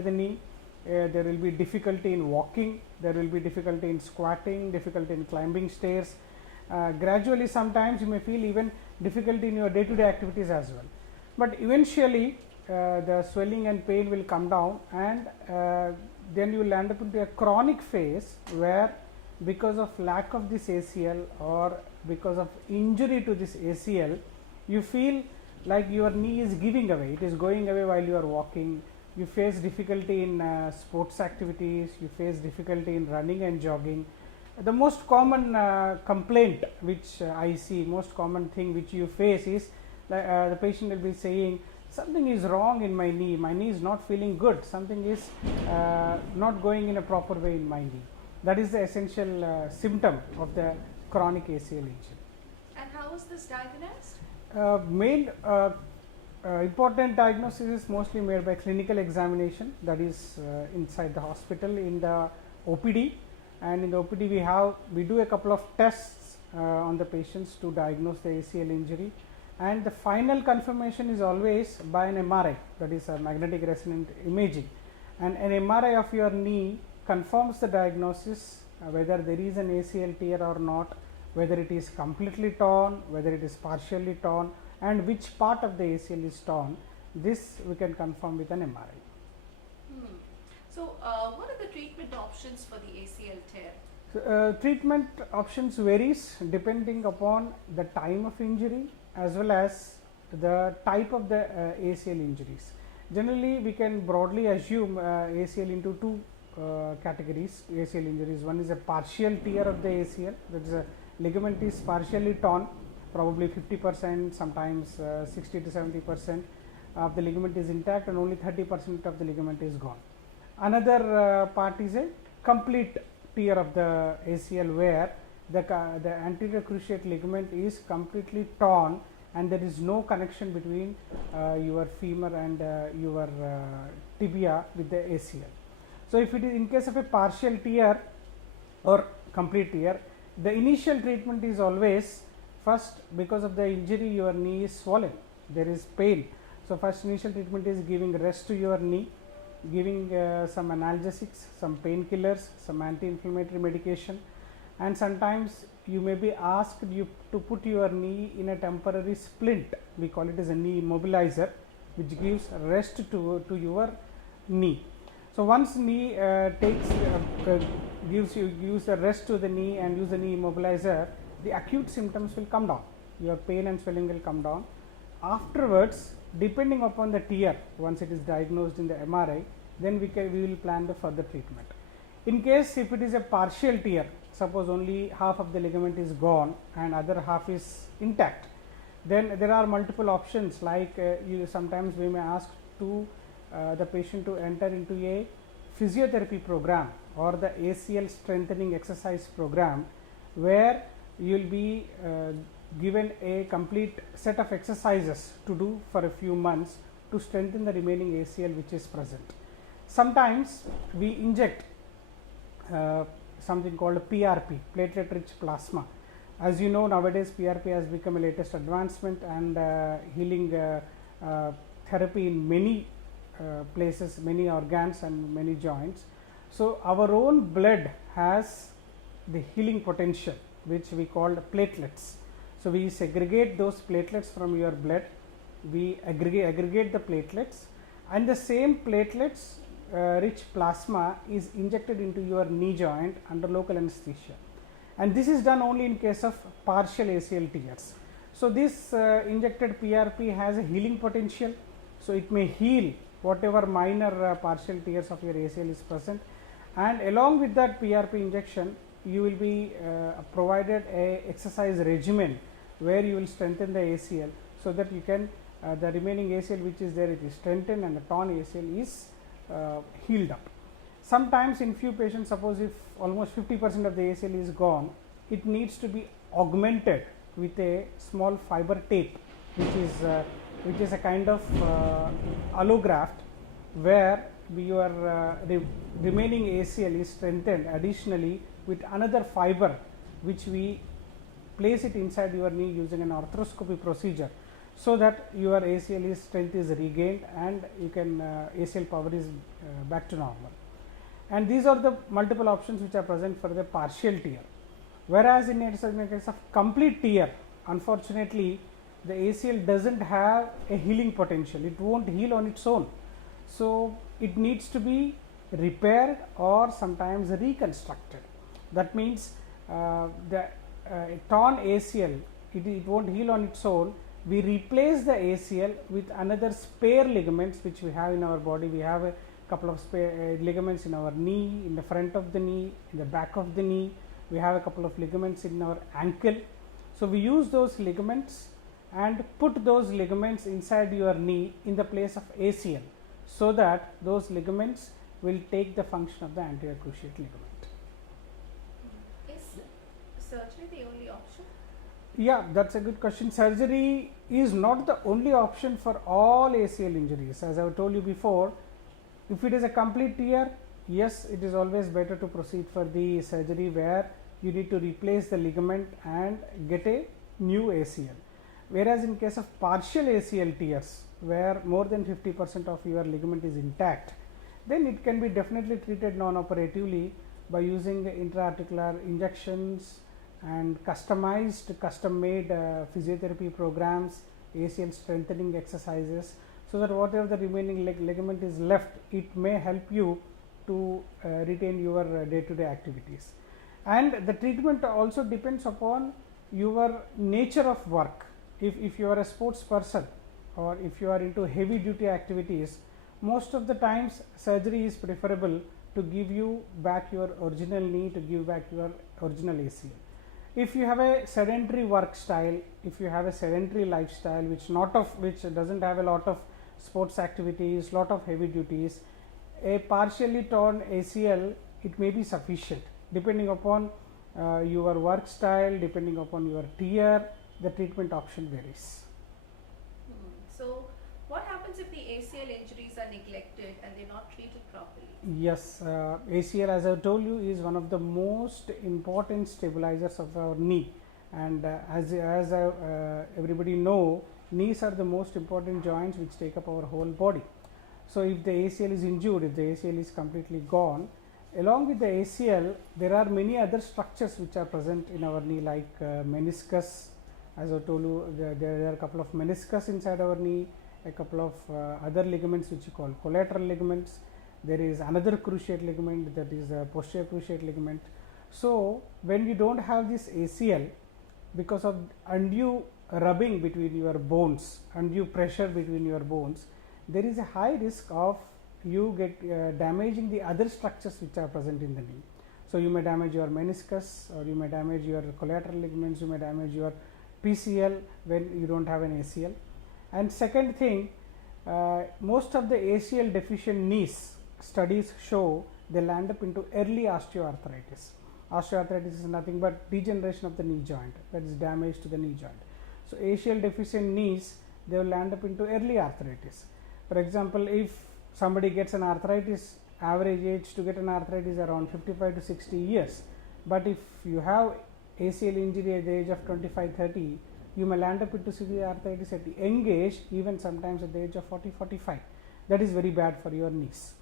the knee, there will be difficulty in walking, there will be difficulty in squatting, difficulty in climbing stairs. Gradually sometimes you may feel even difficulty in your day to day activities as well, but eventually the swelling and pain will come down, and then you will end up into a chronic phase where because of lack of this ACL or because of injury to this ACL, you feel like your knee is giving away, it is going away while you are walking. You face difficulty in sports activities, you face difficulty in running and jogging. The most common complaint which I see, most common thing which you face is the patient will be saying, something is wrong in my knee is not feeling good, something is not going in a proper way in my knee. That is the essential symptom of the chronic ACL injury. And how is this diagnosed? Main important diagnosis is mostly made by clinical examination, that is inside the hospital in the OPD, and in the OPD we do a couple of tests on the patients to diagnose the ACL injury, and the final confirmation is always by an MRI, that is a magnetic resonant imaging, and an MRI of your knee confirms the diagnosis whether there is an ACL tear or not, whether it is completely torn, whether it is partially torn, and which part of the ACL is torn. This we can confirm with an MRI. So, what are the treatment options for the ACL tear? So, treatment options varies depending upon the time of injury as well as the type of the ACL injuries. Generally, we can broadly assume ACL into two categories ACL injuries. One is a partial tear of the ACL, that is a ligament is partially torn, probably 50%, sometimes 60 to 70% of the ligament is intact and only 30% of the ligament is gone. Another part is a complete tear of the ACL where the anterior cruciate ligament is completely torn and there is no connection between your femur and your tibia with the ACL. So, if it is in case of a partial tear or complete tear, the initial treatment is always first, because of the injury your knee is swollen, there is pain. So, first initial treatment is giving rest to your knee, giving some analgesics, some painkillers, some anti-inflammatory medication, and sometimes you may be asked to put your knee in a temporary splint, we call it as a knee immobilizer, which gives rest to your knee. So, once knee gives a rest to the knee and use the knee immobilizer, the acute symptoms will come down, your pain and swelling will come down. Afterwards, depending upon the tear, once it is diagnosed in the MRI, then we will plan the further treatment. In case if it is a partial tear, suppose only half of the ligament is gone and other half is intact, then there are multiple options, like sometimes we may ask the patient to enter into a physiotherapy program or the ACL strengthening exercise program, where you will be given a complete set of exercises to do for a few months to strengthen the remaining ACL which is present. Sometimes we inject something called PRP, platelet rich plasma. As you know, nowadays PRP has become a latest advancement and healing therapy in many places, many organs and many joints. So, our own blood has the healing potential, which we call platelets. So, we segregate those platelets from your blood, we aggregate the platelets, and the same platelets rich plasma is injected into your knee joint under local anesthesia, and this is done only in case of partial ACL tears. So, this injected PRP has a healing potential, so it may heal whatever minor partial tears of your ACL is present, and along with that PRP injection you will be provided a exercise regimen where you will strengthen the ACL, so that you can the remaining ACL which is there, it is strengthened and the torn ACL is healed up. Sometimes in few patients, suppose if almost 50% of the ACL is gone, it needs to be augmented with a small fiber tape, which is a kind of allograft where your remaining ACL is strengthened additionally with another fiber, which we place it inside your knee using an arthroscopy procedure. so that your ACL is strength is regained and you can ACL power is back to normal. And these are the multiple options which are present for the partial tear. Whereas in a case of complete tear, unfortunately the ACL doesn't have a healing potential, it won't heal on its own. So it needs to be repaired or sometimes reconstructed. That means the torn ACL, it won't heal on its own. We replace the ACL with another spare ligaments which we have in our body. We have a couple of spare ligaments in our knee, in the front of the knee, in the back of the knee. We have a couple of ligaments in our ankle. So we use those ligaments and put those ligaments inside your knee in the place of ACL, so that those ligaments will take the function of the anterior cruciate ligament. Is surgery the only option? Yeah, that's a good question. Surgery is not the only option for all ACL injuries. As I have told you before, if it is a complete tear, yes, it is always better to proceed for the surgery where you need to replace the ligament and get a new ACL. Whereas in case of partial ACL tears, where more than 50% of your ligament is intact, then it can be definitely treated non-operatively by using intra-articular injections and customized, custom-made physiotherapy programs, ACL strengthening exercises, so that whatever the remaining ligament is left, it may help you to retain your day-to-day activities. And the treatment also depends upon your nature of work. If you are a sports person or if you are into heavy duty activities, most of the times surgery is preferable to give you back your original knee, to give back your original ACL. If you have a sedentary work style, if you have a sedentary lifestyle which doesn't have a lot of sports activities, lot of heavy duties, a partially torn ACL, it may be sufficient. Depending upon your work style, depending upon your tear, the treatment option varies. So what happens if the ACL injuries are neglected and they're not treated properly? Yes, ACL, as I told you, is one of the most important stabilizers of our knee, and as everybody know, knees are the most important joints which take up our whole body. So if the ACL is injured, if the ACL is completely gone, along with the ACL, there are many other structures which are present in our knee, like meniscus. As I told you, there are a couple of meniscus inside our knee, a couple of other ligaments which you call collateral ligaments. There is another cruciate ligament, that is a posterior cruciate ligament. So when you don't have this ACL, because of undue rubbing between your bones, undue pressure between your bones, there is a high risk of you get damaging the other structures which are present in the knee. So you may damage your meniscus, or you may damage your collateral ligaments, you may damage your PCL when you don't have an ACL. And second thing, most of the ACL deficient knees, studies show they land up into early osteoarthritis. Osteoarthritis is nothing but degeneration of the knee joint, that is damage to the knee joint. So ACL deficient knees, they will land up into early arthritis. For example, if somebody gets an arthritis, average age to get an arthritis around 55 to 60 years, but if you have ACL injury at the age of 25-30, you may land up into severe arthritis at the young age, even sometimes at the age of 40-45. That is very bad for your knees.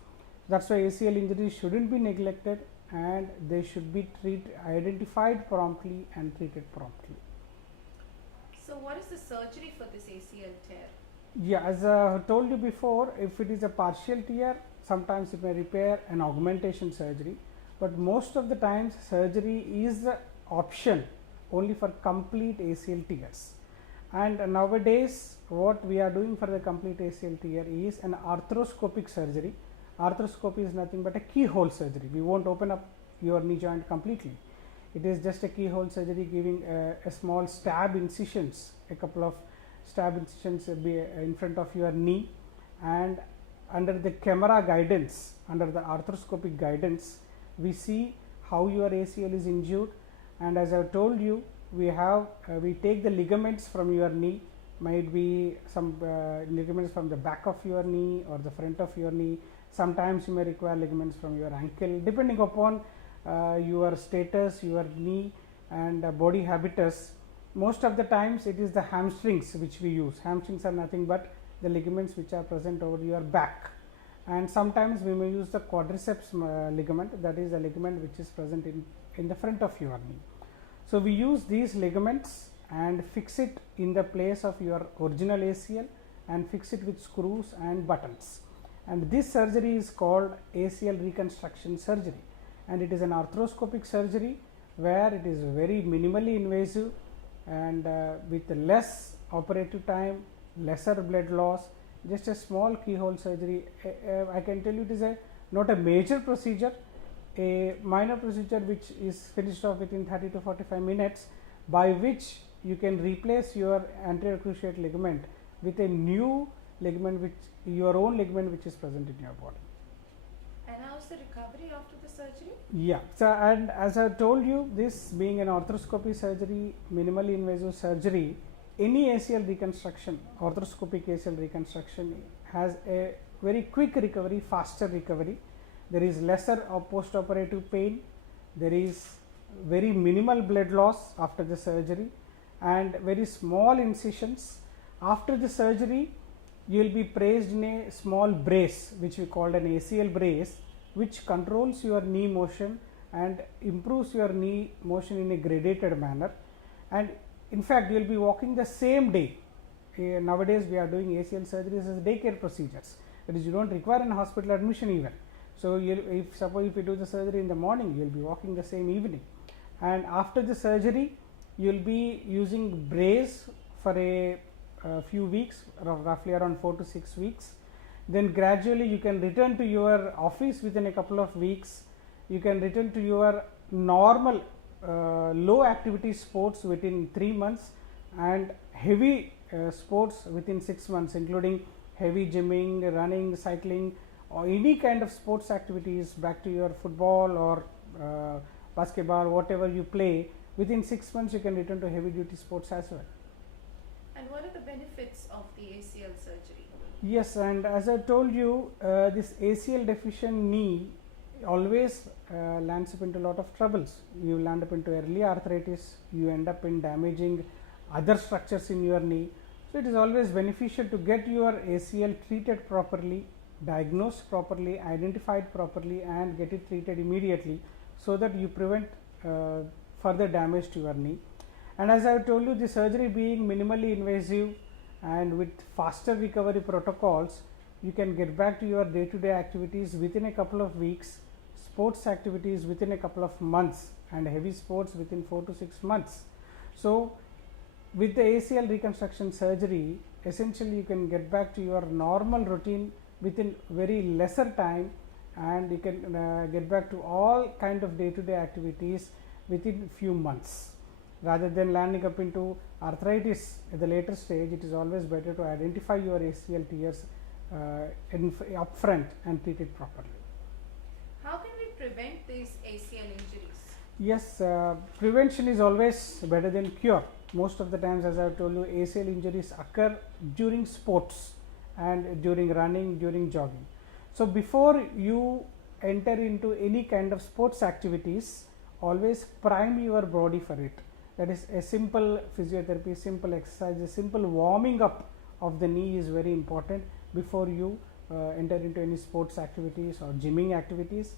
That's why ACL injuries shouldn't be neglected, and they should be identified promptly and treated promptly. So what is the surgery for this ACL tear? Yeah, as I told you before, if it is a partial tear, sometimes it may repair an augmentation surgery, but most of the times surgery is the option only for complete ACL tears. And nowadays what we are doing for the complete ACL tear is an arthroscopic surgery. Arthroscopy is nothing but a keyhole surgery. We won't open up your knee joint completely. It is just a keyhole surgery, giving a small stab incisions, a couple of stab incisions in front of your knee, and under the camera guidance, under the arthroscopic guidance, we see how your ACL is injured. And as I have told you, we take the ligaments from your knee, might be some ligaments from the back of your knee or the front of your knee. Sometimes you may require ligaments from your ankle, depending upon your status, your knee and body habitus. Most of the times it is the hamstrings which we use. Hamstrings are nothing but the ligaments which are present over your back, and sometimes we may use the quadriceps ligament, that is the ligament which is present in the front of your knee. So we use these ligaments and fix it in the place of your original ACL and fix it with screws and buttons, and this surgery is called ACL reconstruction surgery, and it is an arthroscopic surgery where it is very minimally invasive and with less operative time, lesser blood loss, just a small keyhole surgery. I can tell you it is not a major procedure, a minor procedure which is finished off within 30 to 45 minutes, by which you can replace your anterior cruciate ligament with a new ligament, which your own ligament which is present in your body. And how's the recovery after the surgery? Yeah, so and as I told you, this being an arthroscopy surgery, minimally invasive surgery, any ACL reconstruction, arthroscopic ACL reconstruction has a very quick recovery, faster recovery. There is lesser post-operative pain, there is very minimal blood loss after the surgery, and very small incisions. After the surgery, you will be placed in a small brace which we called an ACL brace, which controls your knee motion and improves your knee motion in a gradated manner. And in fact, you will be walking the same day. Nowadays we are doing ACL surgeries as daycare procedures, that is, you don't require an hospital admission even. So suppose if you do the surgery in the morning, you will be walking the same evening, and after the surgery you will be using brace for a few weeks, roughly around 4 to 6 weeks. Then gradually you can return to your office within a couple of weeks. You can return to your normal low activity sports within 3 months, and heavy sports within 6 months, including heavy gymming, running, cycling, or any kind of sports activities, back to your football or basketball, whatever you play. Within 6 months you can return to heavy duty sports as well. And what are the benefits of the ACL surgery? Yes, and as I told you, this ACL deficient knee always lands up into a lot of troubles. You land up into early arthritis, you end up in damaging other structures in your knee. So it is always beneficial to get your ACL treated properly, diagnosed properly, identified properly, and get it treated immediately, so that you prevent further damage to your knee. And as I have told you, the surgery being minimally invasive and with faster recovery protocols, you can get back to your day-to-day activities within a couple of weeks, sports activities within a couple of months, and heavy sports within 4 to 6 months. So with the ACL reconstruction surgery, essentially you can get back to your normal routine within very lesser time, and you can get back to all kind of day-to-day activities within few months. Rather than landing up into arthritis at the later stage, it is always better to identify your ACL tears upfront and treat it properly. How can we prevent these ACL injuries? Yes, prevention is always better than cure. Most of the times, as I have told you, ACL injuries occur during sports and during running, during jogging. So before you enter into any kind of sports activities, always prime your body for it. That is, a simple physiotherapy, simple exercise, a simple warming up of the knee is very important before you enter into any sports activities or gymming activities.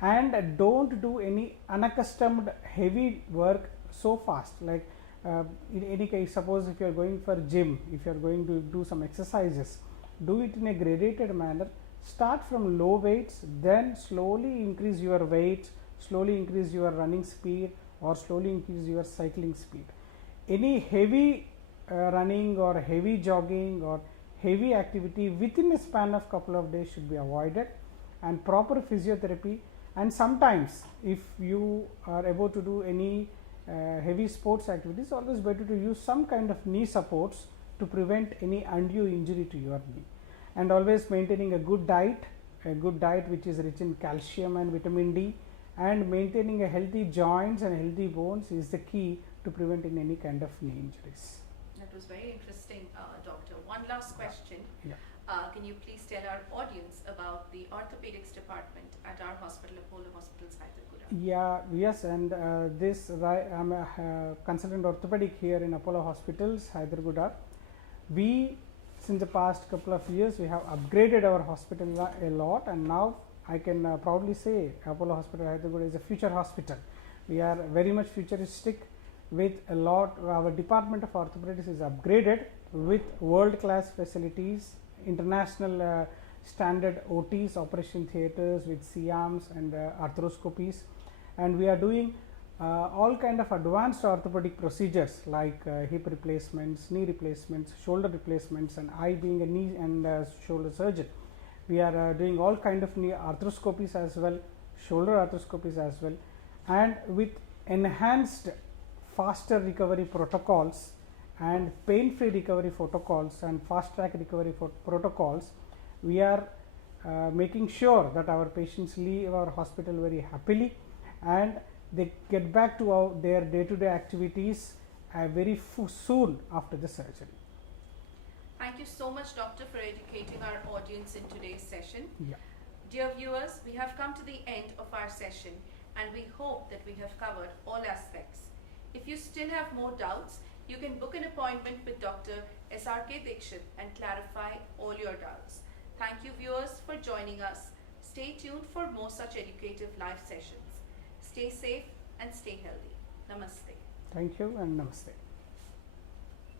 And don't do any unaccustomed heavy work so fast. Like in any case, suppose if you are going for gym, if you are going to do some exercises, do it in a gradated manner. Start from low weights, then slowly increase your weight, slowly increase your running speed, or slowly increase your cycling speed. Any heavy running or heavy jogging or heavy activity within a span of couple of days should be avoided, and proper physiotherapy. And sometimes if you are able to do any heavy sports activities, always better to use some kind of knee supports to prevent any undue injury to your knee. And always maintaining a good diet which is rich in calcium and vitamin D, and maintaining a healthy joints and healthy bones is the key to preventing any kind of knee injuries. That was very interesting, doctor. One last question. Yeah. Can you please tell our audience about the orthopedics department at our hospital, Apollo Hospitals, Hyderguda? Yeah, yes, and I'm a consultant orthopedic here in Apollo Hospitals, Hyderguda. We, since the past couple of years, we have upgraded our hospital a lot, and now I can proudly say Apollo Hospital Hyderguda is a future hospital. We are very much futuristic with a lot. Our department of orthopedics is upgraded with world-class facilities, international standard OTs, operation theaters with C-arms and arthroscopies, and we are doing all kind of advanced orthopedic procedures like hip replacements, knee replacements, shoulder replacements, and I being a knee and shoulder surgeon, we are doing all kind of knee arthroscopies as well, shoulder arthroscopies as well, and with enhanced faster recovery protocols and pain-free recovery protocols and fast-track recovery protocols, we are making sure that our patients leave our hospital very happily and they get back to their day-to-day activities very soon after the surgery. Thank you so much, Doctor, for educating our audience in today's session. Yeah. Dear viewers, we have come to the end of our session and we hope that we have covered all aspects. If you still have more doubts, you can book an appointment with Dr. S.R.K Dikshith and clarify all your doubts. Thank you, viewers, for joining us. Stay tuned for more such educative live sessions. Stay safe and stay healthy. Namaste. Thank you and namaste.